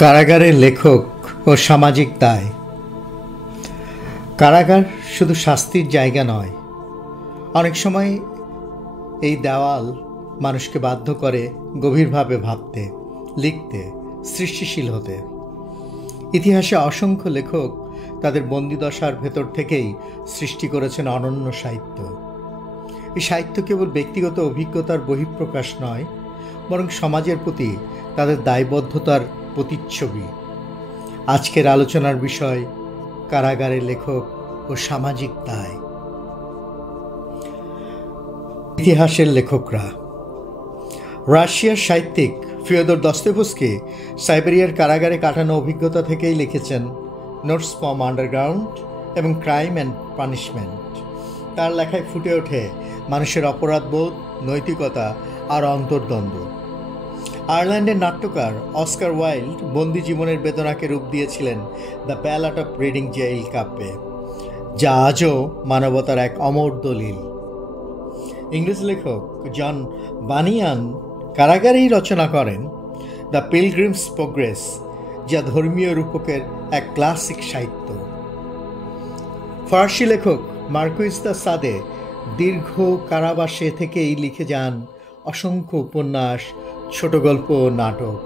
কারাগারের লেখক ও সামাজিক দায়। কারাগার শুধু শাস্তির জায়গা নয়, অনেক সময় এই দেওয়াল মানুষকে বাধ্য করে গভীরভাবে ভাবতে, লিখতে, সৃষ্টিশীল হতে। ইতিহাসে অসংখ্য লেখক তাদের বন্দিদশার ভেতর থেকেই সৃষ্টি করেছেন অনন্য সাহিত্য। এই সাহিত্য কেবল ব্যক্তিগত অভিজ্ঞতার বহিঃপ্রকাশ নয়, বরং সমাজের প্রতি তাদের দায়বদ্ধতার প্রতিচ্ছবি। আজকের আলোচনার বিষয় কারাগারের লেখক ও সামাজিক দায়। ইতিহাসের লেখকরা। রাশিয়ার সাহিত্যিক ফিওদর দস্তয়েভস্কি সাইবেরিয়ার কারাগারে কাটানো অভিজ্ঞতা থেকেই লিখেছেন নোটস ফ্রম আন্ডারগ্রাউন্ড এবং ক্রাইম অ্যান্ড পানিশমেন্ট। তার লেখায় ফুটে ওঠে মানুষের অপরাধবোধ, নৈতিকতা আর অন্তর্দ্বন্দ্ব। আয়ারল্যান্ডের নাট্যকার অস্কার ওয়াইল্ড বন্দি জীবনের বেদনাকে রূপ দিয়েছিলেন the ballot of reading jail কাপে, যা আজও মানবতার এক অমর দলিল। ইংরেজ লেখক জন বানিয়ান কারাগারেই রচনা করেন দ্য পিলগ্রিমস প্রোগ্রেস, যা ধর্মীয় রূপকের এক ক্লাসিক সাহিত্য। ফরাসি লেখক মার্কুইস দা সাদে দীর্ঘ কারাবাসে থেকেই লিখে যান অসংখ্য উপন্যাস, ছোট গল্প ও নাটক।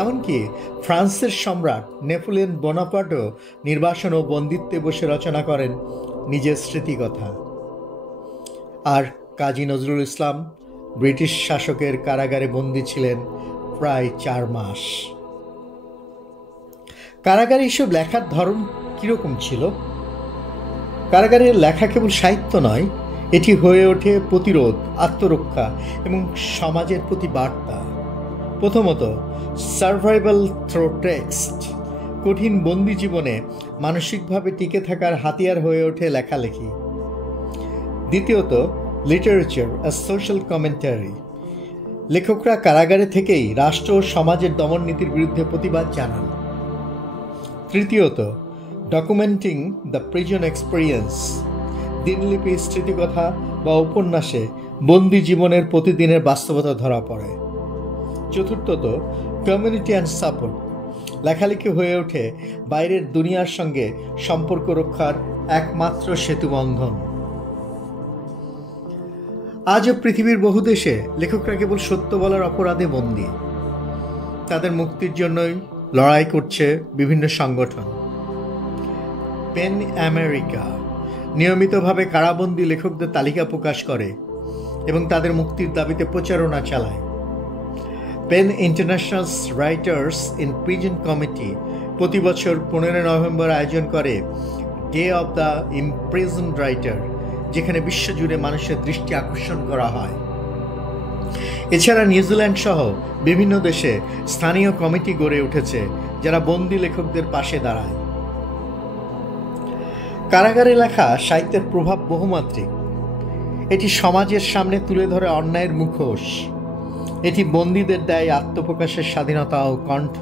এমনকি ফ্রান্সের সম্রাট নেপোলিয়ন বোনাপার্টও নির্বাসন ও বন্দিত্বে বসে রচনা করেন নিজের স্মৃতিকথা। আর কাজী নজরুল ইসলাম ব্রিটিশ শাসকের কারাগারে বন্দী ছিলেন প্রায় 4 মাস। কারাগারে এসব লেখার ধরন কীরকম ছিল? কারাগারের লেখা কেবল সাহিত্য নয়, এটি হয়ে ওঠে প্রতিরোধ, আত্মরক্ষা এবং সমাজের প্রতি বার্তা। প্রথমত, সার্ভাইভাল থ্রু টেক্সট। কঠিন বন্দি জীবনে মানসিকভাবে টিকে থাকার হাতিয়ার হয়ে ওঠে লেখালেখি। দ্বিতীয়ত, লিটারেচার অ্যাজ সোশ্যাল কমেন্টারি। লেখকরা কারাগারে থেকেই রাষ্ট্র ও সমাজের দমননীতির বিরুদ্ধে প্রতিবাদ জানান। তৃতীয়ত, ডকুমেন্টিং দ্য প্রিজন এক্সপিরিয়েন্স। দিনলিপি, স্মৃতিকথা বা উপন্যাসে বন্দি জীবনের প্রতিদিনের বাস্তবতা ধরা পড়ে। চতুর্থত, কমিউনিটি অ্যান্ড সাপোর্ট। লেখালেখি হয়ে ওঠে বাইরের দুনিয়ার সঙ্গে সম্পর্ক রক্ষার একমাত্র সেতুবন্ধন। আজও পৃথিবীর বহু দেশে লেখকরা কেবল সত্য বলার অপরাধে বন্দী। তাদের মুক্তির জন্যই লড়াই করছে বিভিন্ন সংগঠন। পেন আমেরিকা নিয়মিতভাবে কারাবন্দী লেখকদের তালিকা প্রকাশ করে এবং তাদের মুক্তির দাবিতে প্রচারণা চালায়। PEN International Writers in Prison Committee প্রতি বছর 15 নভেম্বর আয়োজন করে Day of the Imprisoned Writer, যেখানে বিশ্বজুড়ে মানুষের দৃষ্টি আকর্ষণ করা হয়। এছাড়া নিউজিল্যান্ড সহ বিভিন্ন দেশে স্থানীয় কমিটি গড়ে উঠেছে যারা বন্দি লেখকদের পাশে দাঁড়ায়। কারাগারে লেখা সাহিত্যের প্রভাব বহুমাত্রিক। এটি সমাজের সামনে তুলে ধরে অন্যায়ের মুখোশ। এটি বন্দীদের দেয় আত্মপ্রকাশের স্বাধীনতা ও কণ্ঠ।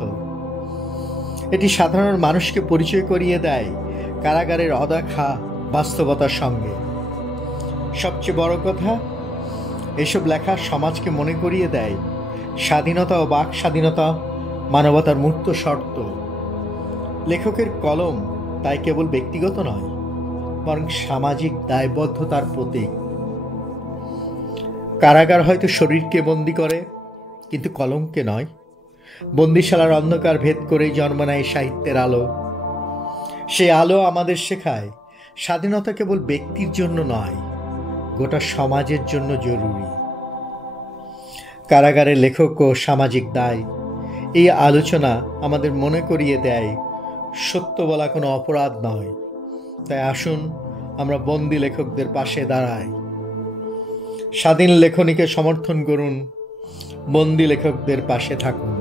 এটি সাধারণ মানুষকে পরিচয় করিয়ে দেয় কারাগারের অদেখা বাস্তবতার সঙ্গে। সবচেয়ে বড় কথা, এসব লেখা সমাজকে মনে করিয়ে দেয় স্বাধীনতা ও বাক স্বাধীনতা মানবতার মূর্ত শর্ত। লেখকের কলম তাই কেবল ব্যক্তিগত নয়, বরং সামাজিক দায়বদ্ধতার প্রতীক। কারাগার হয়তো শরীরকে বন্দি করে, কিন্তু কলমকে নয়। বন্দিশালার অন্ধকার ভেদ করেই জন্ম নেয় সাহিত্যের আলো। সেই আলো আমাদের শেখায় স্বাধীনতা কেবল ব্যক্তির জন্য নয়, গোটা সমাজের জন্য জরুরি। কারাগারের লেখক ও সামাজিক দায়, এই আলোচনা আমাদের মনে করিয়ে দেয় সত্য বলা কোনো অপরাধ নয়। তাই আসুন আমরা বন্দি লেখকদের পাশে দাঁড়াই। স্বাধীন লেখনীকে সমর্থন করুন, বন্দি লেখকদের পাশে থাকুন।